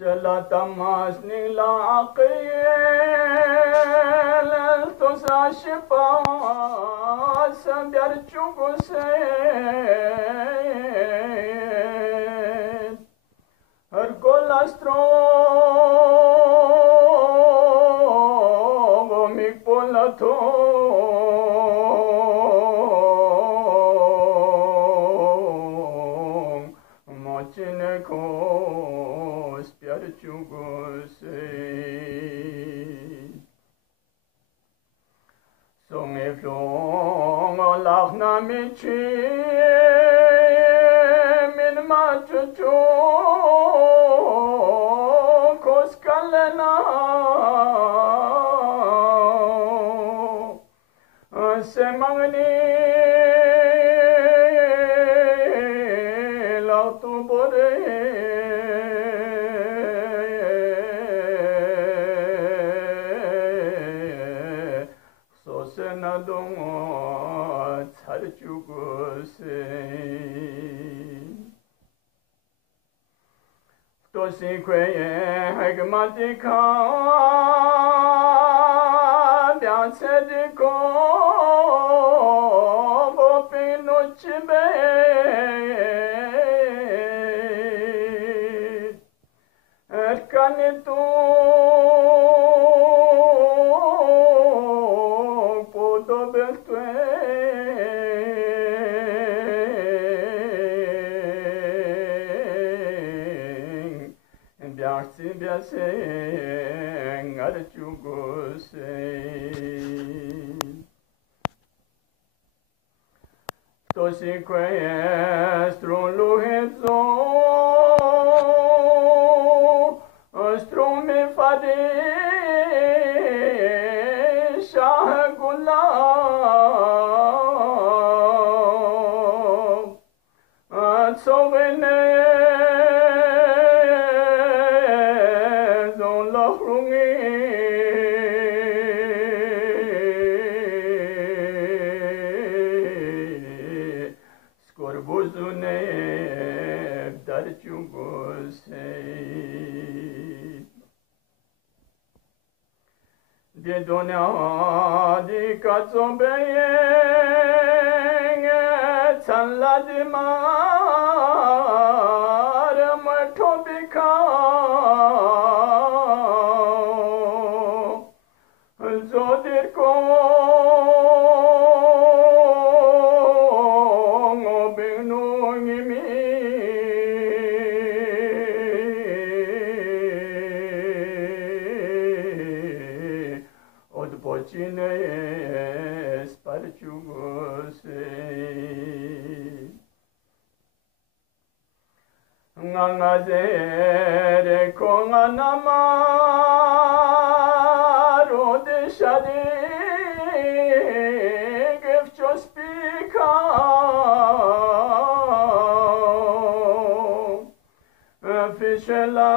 جلا تماسني العقيل تسع شفا سبيرجوك سيد هرقل أستروغ ميقبولتو موچنكو Songe flong og lachna michi min machuchu koskalena semangni lautu bore 나동어 차려주고세 도시괴에 해금마디카 량세디고 보피노치베 에르카니투 Biaseng arjugose Tosikwe struluhezo Strumi fadi shahgula Atsovene Di dunya di katsubeyeng chanla di mar matho bika zodir ko ngobinu ngimi Cine sparciugose Ngangazere konganamaro de shadi gefchospika Fishela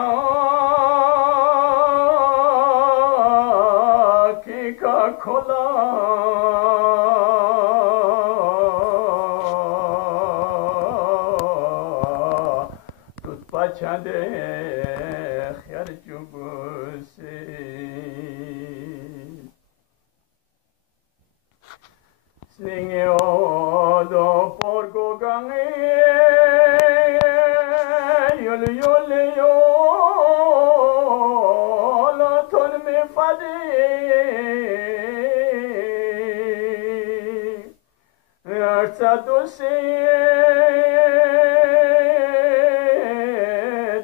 Kola tut pachade khyar chuguse sninge odo porgo gange yol yol yol ton me fadi Arțadusi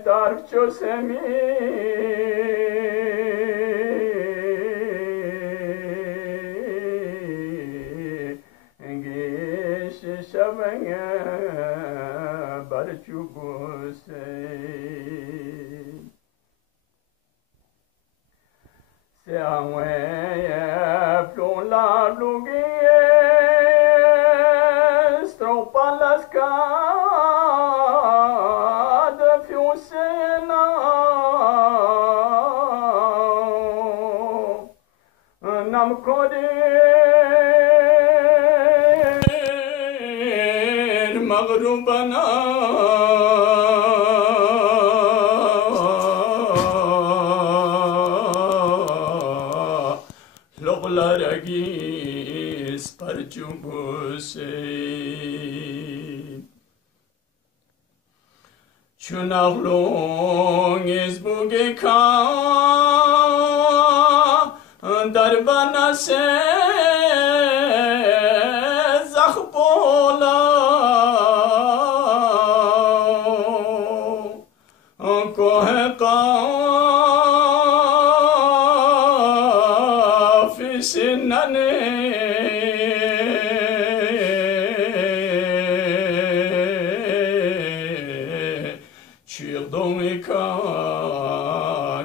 tarciosemi Înghieși șavăngă barciuguse Se angueie plon la lughie Palas cada fiusena nam kodir maghrubana Nagis parchubuse Chunarlong is bugeka Darbana se Zachpola Koheka Fisinane Chirdoneka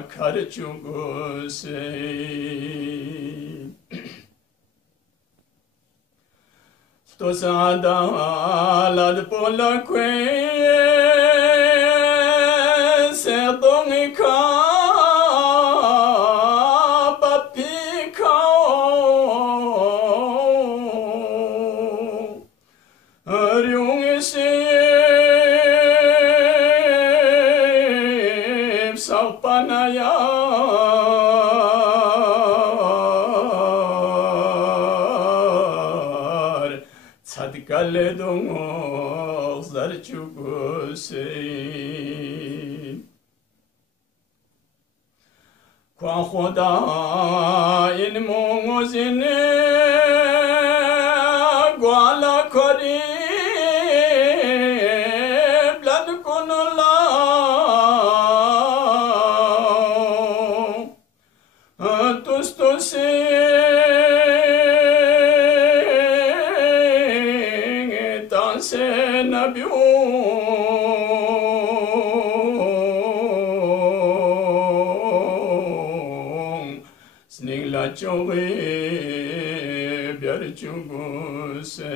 Karchuguse Tosada lad polakwe Serdoneka Kaledong zarchuguse Kwa khoda in mongozine gwala kori blad konola tostose Snigla chore biar chuguse